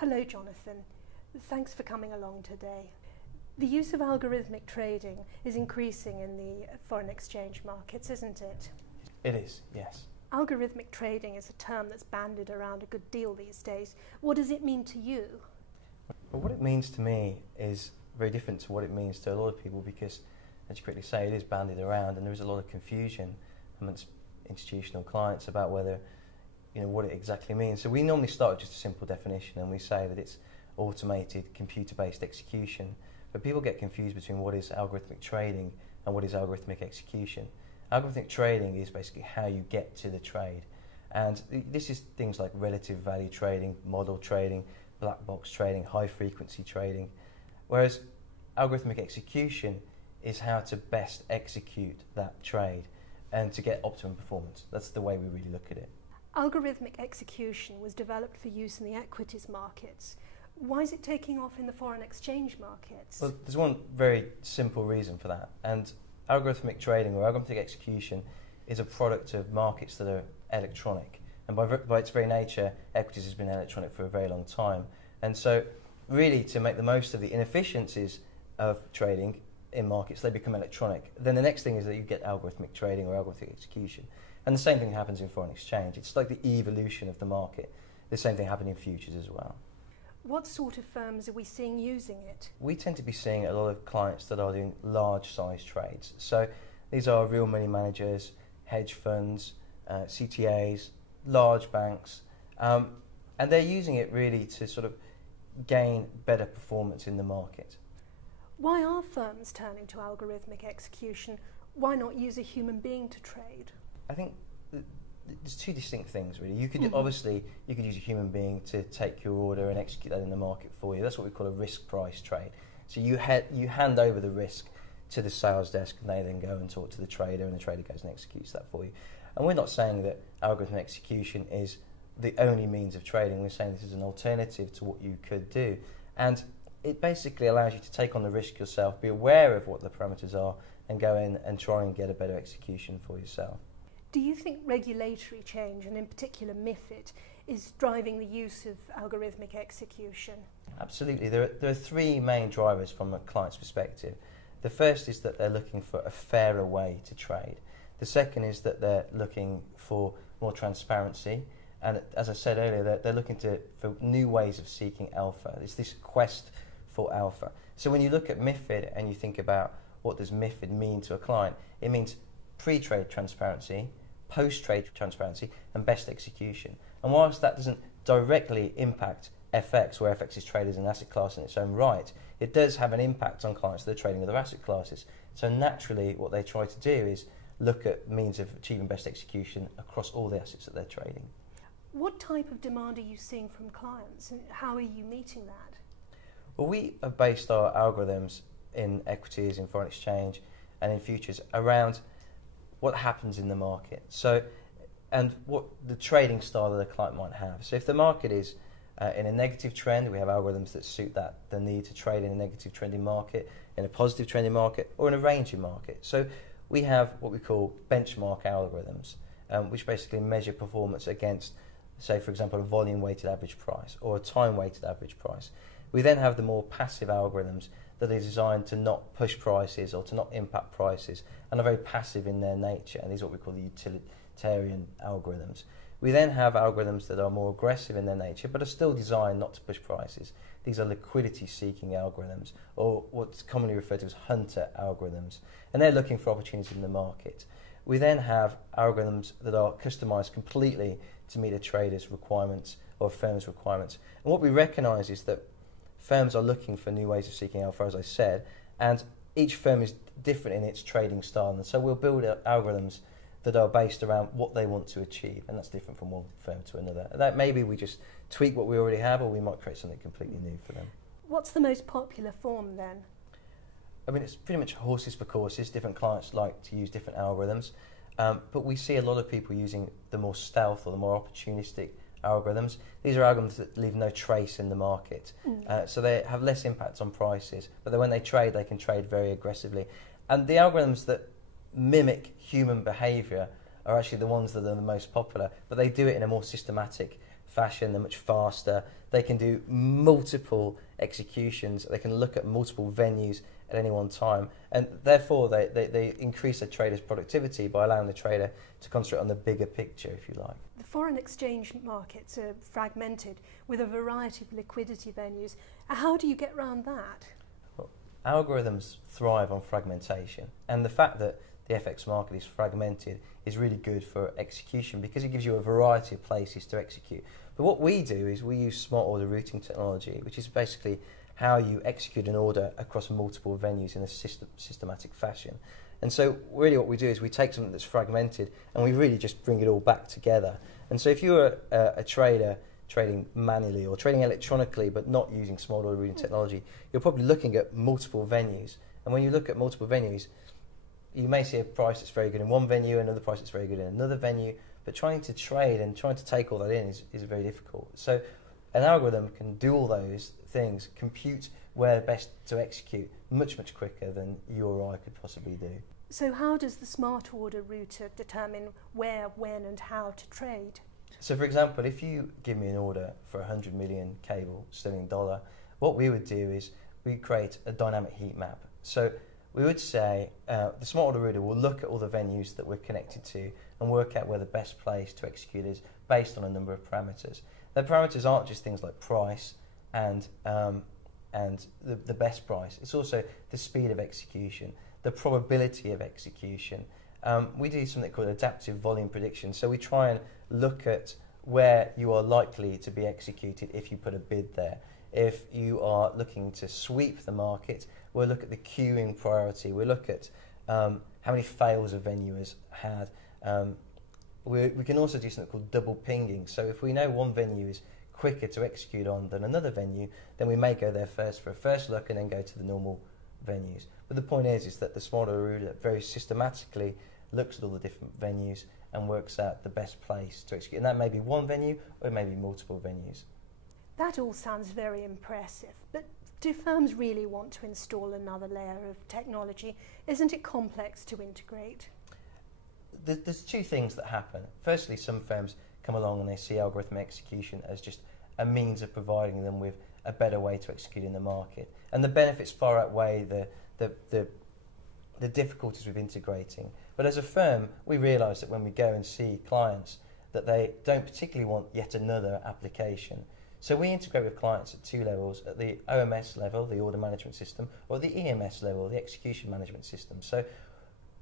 Hello, Jonathan. Thanks for coming along today. The use of algorithmic trading is increasing in the foreign exchange markets, isn't it? It is, yes. Algorithmic trading is a term that's bandied around a good deal these days. What does it mean to you? Well, what it means to me is very different to what it means to a lot of people because, as you correctly say, it is bandied around and there is a lot of confusion amongst institutional clients about whether, what it exactly means. So we normally start with just a simple definition and we say that it's automated computer-based execution. But people get confused between what is algorithmic trading and what is algorithmic execution. Algorithmic trading is basically how you get to the trade. And this is things like relative value trading, model trading, black box trading, high frequency trading. Whereas algorithmic execution is how to best execute that trade and to get optimum performance. That's the way we really look at it. Algorithmic execution was developed for use in the equities markets. Why is it taking off in the foreign exchange markets? Well, there's one very simple reason for that. And algorithmic trading or algorithmic execution is a product of markets that are electronic. And by its very nature, equities has been electronic for a very long time. And so really to make the most of the inefficiencies of trading in markets, they become electronic. Then the next thing is that you get algorithmic trading or algorithmic execution. And the same thing happens in foreign exchange. It's like the evolution of the market. The same thing happened in futures as well. What sort of firms are we seeing using it? We tend to be seeing a lot of clients that are doing large size trades. So these are real money managers, hedge funds, CTAs, large banks, and they're using it really to sort of gain better performance in the market. Why are firms turning to algorithmic execution? Why not use a human being to trade? I think there's two distinct things really. You could obviously you could use a human being to take your order and execute that in the market for you. That's what we call a risk price trade. So you hand over the risk to the sales desk and they then go and talk to the trader and the trader goes and executes that for you. And we're not saying that algorithm execution is the only means of trading. We're saying this is an alternative to what you could do. And it basically allows you to take on the risk yourself, be aware of what the parameters are and go in and try and get a better execution for yourself. Do you think regulatory change, and in particular MiFID, is driving the use of algorithmic execution? Absolutely. There are three main drivers from a client's perspective. The first is that they're looking for a fairer way to trade. The second is that they're looking for more transparency. And as I said earlier, they're looking for new ways of seeking alpha. It's this quest for alpha. So when you look at MiFID and you think about what does MiFID mean to a client, it means pre-trade transparency, post-trade transparency and best execution. And whilst that doesn't directly impact FX, where FX is traded as an asset class in its own right, it does have an impact on clients that are trading other asset classes. So naturally what they try to do is look at means of achieving best execution across all the assets that they're trading. What type of demand are you seeing from clients and how are you meeting that? Well, we have based our algorithms in equities, in foreign exchange and in futures around what happens in the market. So, and what the trading style that the client might have. So if the market is in a negative trend, we have algorithms that suit that, the need to trade in a negative trending market, in a positive trending market, or in a ranging market. So we have what we call benchmark algorithms, which basically measure performance against, say for example, a volume weighted average price or a time weighted average price. We then have the more passive algorithms that are designed to not push prices or to not impact prices and are very passive in their nature, and these are what we call the utilitarian algorithms. We then have algorithms that are more aggressive in their nature but are still designed not to push prices. These are liquidity seeking algorithms, or what's commonly referred to as hunter algorithms, and they're looking for opportunities in the market. We then have algorithms that are customized completely to meet a trader's requirements or a firm's requirements. And what we recognize is that firms are looking for new ways of seeking alpha, as I said, and each firm is different in its trading style, and so we'll build algorithms that are based around what they want to achieve, and that's different from one firm to another. That maybe we just tweak what we already have, or we might create something completely new for them. What's the most popular form then? I mean, it's pretty much horses for courses. Different clients like to use different algorithms, but we see a lot of people using the more stealth or the more opportunistic algorithms. These are algorithms that leave no trace in the market, so they have less impact on prices, but then when they trade, they can trade very aggressively. And the algorithms that mimic human behaviour are actually the ones that are the most popular, but they do it in a more systematic fashion, they're much faster, they can do multiple executions, they can look at multiple venues at any one time, and therefore they increase a trader's productivity by allowing the trader to concentrate on the bigger picture, if you like. The foreign exchange markets are fragmented with a variety of liquidity venues. How do you get around that? Well, algorithms thrive on fragmentation, and the fact that the FX market is fragmented is really good for execution because it gives you a variety of places to execute. But what we do is we use smart order routing technology, which is basically how you execute an order across multiple venues in a systematic fashion. And so really what we do is we take something that's fragmented and we really just bring it all back together. And so if you're a trader trading manually or trading electronically but not using smart order routing technology, you're probably looking at multiple venues. And when you look at multiple venues, you may see a price that's very good in one venue, another price that's very good in another venue, but trying to trade and trying to take all that in is very difficult. So an algorithm can do all those things, compute where best to execute much, much quicker than you or I could possibly do. So how does the smart order router determine where, when and how to trade? So for example, if you give me an order for 100 million cable sterling dollar, what we would do is we create a dynamic heat map. So we would say the smart order router will look at all the venues that we're connected to and work out where the best place to execute is based on a number of parameters. The parameters aren't just things like price and the best price. It's also the speed of execution, the probability of execution. We do something called adaptive volume prediction. So we try and look at where you are likely to be executed if you put a bid there. If you are looking to sweep the market, we'll look at the queuing priority. We'll look at how many fails a venue has had. We can also do something called double pinging. So if we know one venue is quicker to execute on than another venue, then we may go there first for a first look and then go to the normal venues. But the point is that the smart order router very systematically looks at all the different venues and works out the best place to execute. And that may be one venue or it may be multiple venues. That all sounds very impressive, but do firms really want to install another layer of technology? Isn't it complex to integrate? There's two things that happen. Firstly, some firms come along and they see algorithmic execution as just a means of providing them with a better way to execute in the market. And the benefits far outweigh the difficulties with integrating. But as a firm, we realise that when we go and see clients that they don't particularly want yet another application. So we integrate with clients at two levels, at the OMS level, the order management system, or the EMS level, the execution management system. So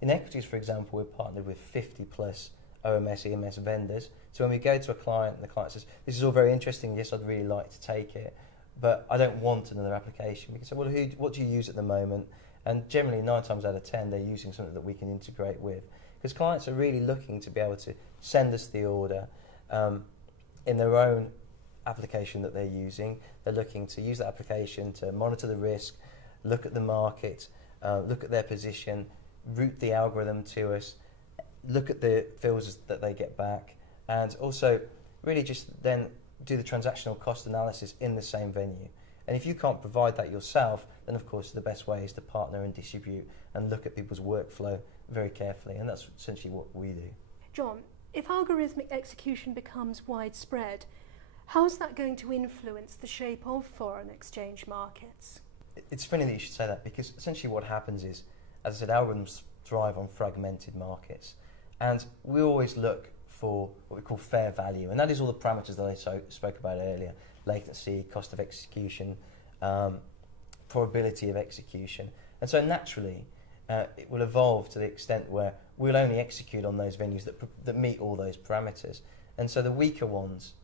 in equities, for example, we're partnered with 50 plus OMS, EMS vendors. So when we go to a client and the client says, this is all very interesting, yes, I'd really like to take it, but I don't want another application. We can say, well, what do you use at the moment? And generally 9 times out of 10, they're using something that we can integrate with. Because clients are really looking to be able to send us the order in their own application that they're using. They're looking to use that application to monitor the risk, look at the market, look at their position, route the algorithm to us, look at the fills that they get back, and also really just then do the transactional cost analysis in the same venue. And if you can't provide that yourself, then of course the best way is to partner and distribute and look at people's workflow very carefully, and that's essentially what we do. John, if algorithmic execution becomes widespread, how is that going to influence the shape of foreign exchange markets? It's funny that you should say that, because essentially what happens is, as I said, algorithms thrive on fragmented markets, and we always look for what we call fair value, and that is all the parameters that I spoke about earlier: latency, cost of execution, probability of execution. And so naturally it will evolve to the extent where we'll only execute on those venues that meet all those parameters, and so the weaker ones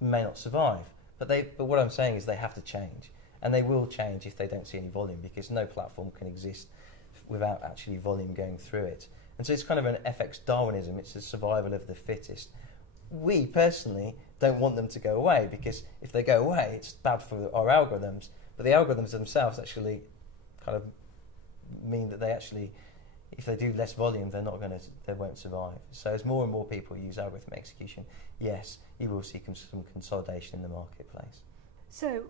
may not survive, but what I'm saying is they have to change, and they will change if they don't see any volume, because no platform can exist without actually volume going through it. And so it's kind of an FX Darwinism. It's the survival of the fittest. We personally don't want them to go away, because if they go away, it's bad for our algorithms. But the algorithms themselves actually kind of mean that they actually, if they do less volume, they won't survive. So as more and more people use algorithmic execution, yes, you will see some consolidation in the marketplace. So,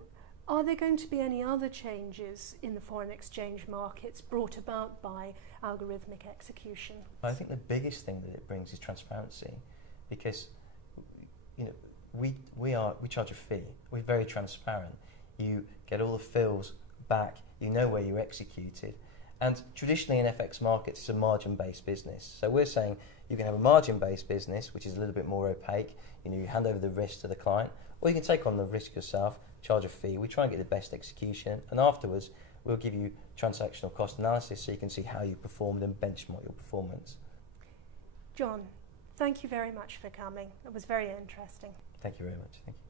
are there going to be any other changes in the foreign exchange markets brought about by algorithmic execution? I think the biggest thing that it brings is transparency, because you know, we charge a fee. We're very transparent. You get all the fills back. You know where you executed. And traditionally in FX markets, it's a margin-based business. So we're saying you can have a margin-based business, which is a little bit more opaque. You know, you hand over the risk to the client, or you can take on the risk yourself, charge a fee. We try and get the best execution, and afterwards we'll give you transactional cost analysis so you can see how you performed and benchmark your performance. John, thank you very much for coming. It was very interesting. Thank you very much. Thank you.